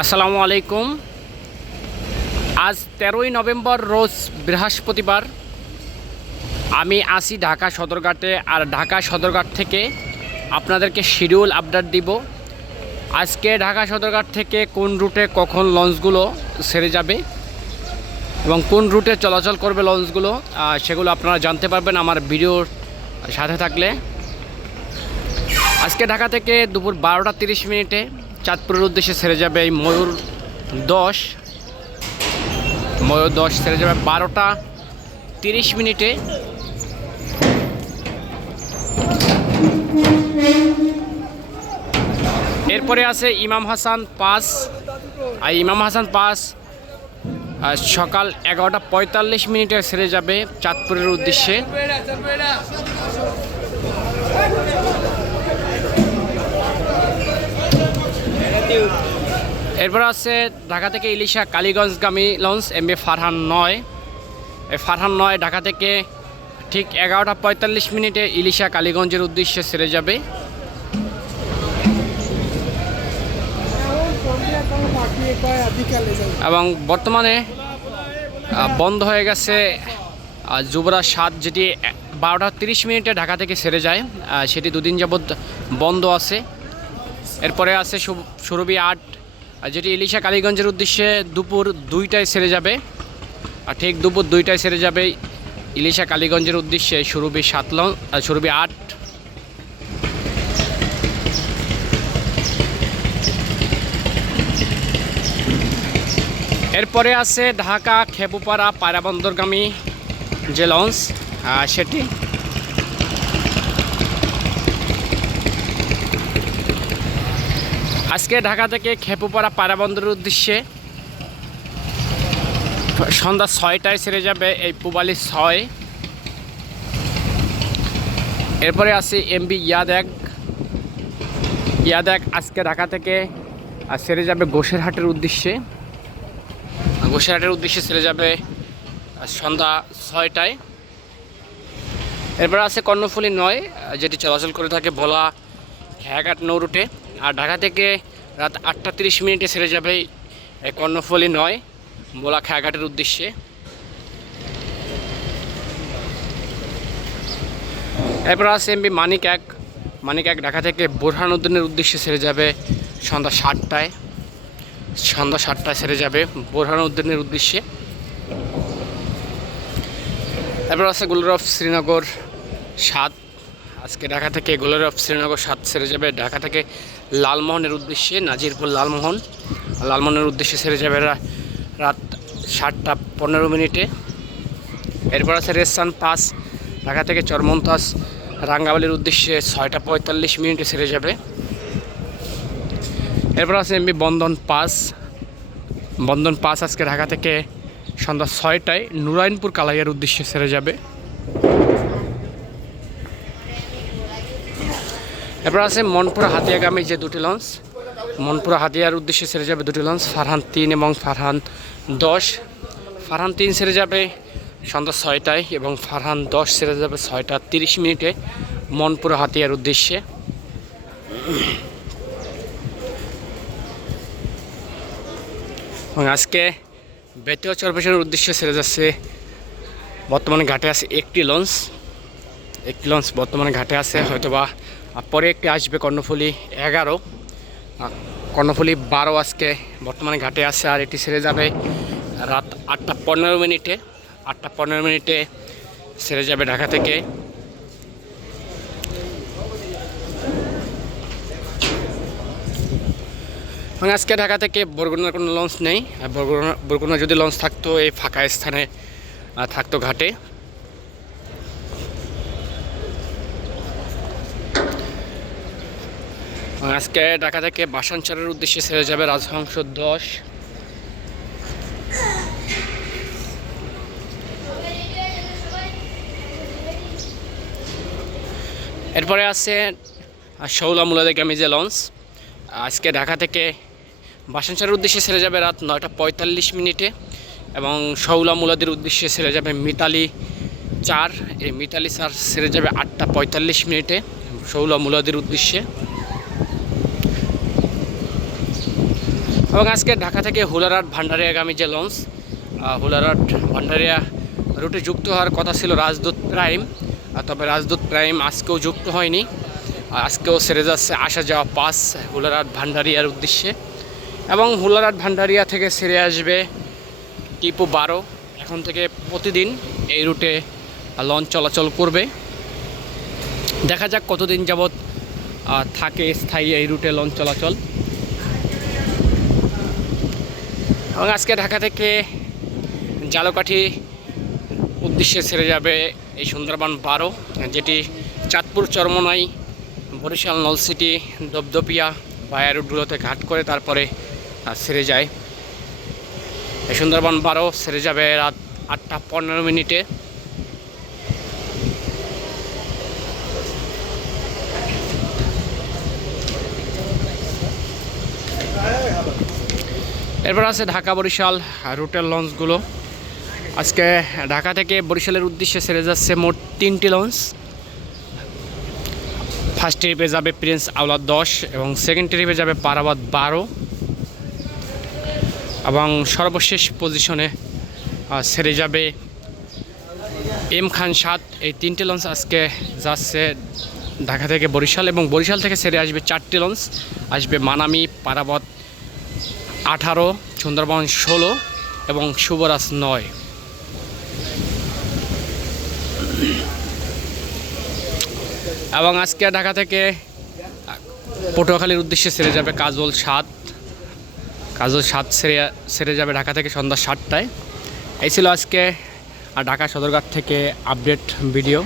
আসসালামু আলাইকুম। আজ তেরোই নভেম্বর, রোজ বৃহস্পতিবার। আমি আসি ঢাকা সদরঘাটে, আর ঢাকা সদরঘাট থেকে আপনাদেরকে শিডিউল আপডেট দিব। আজকে ঢাকা সদরঘাট থেকে কোন রুটে কখন লঞ্চগুলো সেরে যাবে এবং কোন রুটে চলাচল করবে লঞ্চগুলো সেগুলো আপনারা জানতে পারবেন আমার ভিডিওর সাথে থাকলে। আজকে ঢাকা থেকে দুপুর বারোটা তিরিশ মিনিটে চাঁদপুরের উদ্দেশ্যে ছেড়ে যাবে এই ময়ূর দশ। ময়ূর দশ ছেড়ে যাবে বারোটা তিরিশ মিনিটে। এরপরে আছে ইমাম হাসান পাস। আর ইমাম হাসান পাস সকাল এগারোটা পঁয়তাল্লিশ মিনিটে ছেড়ে যাবে চাঁদপুরের উদ্দেশ্যে। এরপর আছে ঢাকা থেকে ইলিশা কালীগঞ্জগামী লঞ্চ, এম এ ফারহান নয়। ফারহান নয় ঢাকা থেকে ঠিক এগারোটা পঁয়তাল্লিশ মিনিটে ইলিশা কালীগঞ্জের উদ্দেশ্যে ছেড়ে যাবে। এবং বর্তমানে বন্ধ হয়ে গেছে যুবরাজ সাত, যেটি বারোটা তিরিশ মিনিটে ঢাকা থেকে ছেড়ে যায়। সেটি দুদিন যাবৎ বন্ধ আছে। এরপরে আছে সুরভি আট যেটি ইলিশা কালীগঞ্জের উদ্দেশ্যে দুপুর দুইটায় সেরে যাবে। আর ঠিক দুপুর দুইটায় সেরে যাবে ইলিশা কালীগঞ্জের উদ্দেশ্যে সুরভি সাত লং সুরভি আট। এরপরে আছে ঢাকা, খেপুপাড়া পায়রাবন্দরগামী যে লঞ্চ সেটি। আজকে ঢাকা থেকে খেপুপাড়া পায়রাবন্দরের উদ্দেশ্যে সন্ধ্যা ছয়টায় ছেড়ে যাবে এই পুবালি ছয়। এরপরে আছে এমবি ইয়াদ এক ইয়াদ এক আজকে ঢাকা থেকে ছেড়ে যাবে গোসেরহাটের উদ্দেশ্যে। গোসেরহাটের উদ্দেশ্যে ছেড়ে যাবে সন্ধ্যা ছয়টায়। এরপরে আছে কর্ণফুলী নয় যেটি চলাচল করে থাকে ভোলা খেয়াঘাট নৌ রুটে আর ঢাকা থেকে রাত আটটা তিরিশ মিনিটে ছেড়ে যাবে কর্ণফুলী নয় ভোলা খেয়াঘাটের উদ্দেশ্যে। এরপর আছে এমবি মানিক এক। মানিক এক ঢাকা থেকে বোরহানুদ্দিনের উদ্দেশ্যে ছেড়ে যাবে সন্ধ্যা সাতটায়। সন্ধ্যা সাতটায় ছেড়ে যাবে বোরহানুদ্দিনের উদ্দেশ্যে। তারপর আছে গুলর অফ শ্রীনগর সাত। আজকে ঢাকা থেকে গুলর অফ শ্রীনগর সাত ছেড়ে যাবে। ঢাকা থেকে লালমোহনের উদ্দেশ্যে, নাজিরপুর লালমোহন। লালমোহনের উদ্দেশ্যে ছেড়ে যাবে রাত সাতটা পনেরো মিনিটে। এরপর আছে রেসান পাস, ঢাকা থেকে চরমন্তাস রাঙ্গাবালির উদ্দেশ্যে ছয়টা পঁয়তাল্লিশ মিনিটে ছেড়ে যাবে। এরপর আছে MB Bandhan pass. Bandhan pass আজকে ঢাকা থেকে সন্ধ্যা ছয়টায় নুরাইনপুর কালাইয়ের উদ্দেশ্যে ছেড়ে যাবে। এরপর আছে মনপুরা হাতিয়াগামী যে দুটি লঞ্চ। মনপুরা হাতিয়ার উদ্দেশ্যে ছেড়ে যাবে দুটি লঞ্চ, ফারহান তিন এবং ফারহান দশ। ফারহান তিন ছেড়ে যাবে সন্ধ্যা ছয়টায় এবং ফারহান দশ ছেড়ে যাবে ছয়টা তিরিশ মিনিটে মনপুরা হাতিয়ার উদ্দেশ্যে। এবং আজকে বেতীয় চরপেশনের উদ্দেশ্যে ছেড়ে যাচ্ছে বর্তমানে ঘাটে আছে একটি লঞ্চ। একটি লঞ্চ বর্তমানে ঘাটে আছে, হয়তোবা পরে একটি আসবে কর্ণফুলি এগারো। কর্ণফুলি বারো আজকে বর্তমানে ঘাটে আছে আর এটি ছেড়ে যাবে রাত আটটা পনেরো মিনিটে। আটটা পনেরো মিনিটে ছেড়ে যাবে ঢাকা থেকে। এবং আজকে ঢাকা থেকে বরগুনার কোনো লঞ্চ নেই। আর বরগুনা বরগুনা যদি লঞ্চ থাকতো, এই ফাঁকা স্থানে থাকতো ঘাটে। আজকে ঢাকা থেকে বাসানচারের উদ্দেশ্যে ছেড়ে যাবে রাজহংস দশ। এরপরে আছে শৌলা মুলাদেগামী যে লঞ্চ। আজকে ঢাকা থেকে বাসানচারের উদ্দেশ্যে ছেড়ে যাবে রাত নয়টা পঁয়তাল্লিশ মিনিটে এবং শৌলা মুলাদের উদ্দেশ্যে ছেড়ে যাবে মিতালি চার। এই মিতালি চার ছেড়ে যাবে আটটা পঁয়তাল্লিশ মিনিটে শৌলা মুলাদের উদ্দেশ্যে। এবং আজকে ঢাকা থেকে হুলারহাট ভান্ডারিয়াগামী যে লঞ্চ আহ, হুলারহাট ভান্ডারিয়া রুটে যুক্ত হওয়ার কথা ছিল রাজদূত প্রাইম তবে রাজদূত প্রাইম আজকেও যুক্ত হয়নি। আজকেও সেরে যাচ্ছে আসা যাওয়া পাস হুলারহাট ভান্ডারিয়ার উদ্দেশ্যে। এবং হুলারহাট ভান্ডারিয়া থেকে সেরে আসবে টিপু বারো। এখন থেকে প্রতিদিন এই রুটে লঞ্চ চলাচল করবে। দেখা যাক কতদিন যাবৎ থাকে স্থায়ী এই রুটে লঞ্চ চলাচল। এবং আজকে ঢাকা থেকে জালকাঠি উদ্দেশ্যে ছেড়ে যাবে এই সুন্দরবন বারো, যেটি চাঁদপুর চরমনাই, বরিশাল নলসিটি দপদপিয়া বায়া রুটগুলোতে ঘাট করে তারপরে ছেড়ে যায়। এই সুন্দরবন বারো ছেড়ে যাবে রাত আটটা পনেরো মিনিটে। এরপর আছে ঢাকা বরিশাল রুটের লঞ্চগুলো। আজকে ঢাকা থেকে বরিশালের উদ্দেশ্যে ছেড়ে যাচ্ছে মোট তিনটি লঞ্চ। ফার্স্ট ট্রিপে যাবে প্রিন্স আওলাদ দশ এবং সেকেন্ড ট্রিপে যাবে পারাবাদ বারো। এবং সর্বশেষ পজিশনে ছেড়ে যাবে এম খান সাত। এই তিনটে লঞ্চ আজকে যাচ্ছে ঢাকা থেকে বরিশাল এবং বরিশাল থেকে ছেড়ে আসবে চারটি লঞ্চ। আসবে মানামি, পারাবত আঠারো, সুন্দরবন ষোলো এবং শুভরাজ নয়। এবং আজকে ঢাকা থেকে পটুয়াখালীর উদ্দেশ্যে ছেড়ে যাবে কাজল সাত। কাজল সাত ছেড়ে ছেড়ে যাবে ঢাকা থেকে সন্ধ্যা সাতটায়। এই ছিল আজকে, আর ঢাকা সদরঘাট থেকে আপডেট ভিডিও।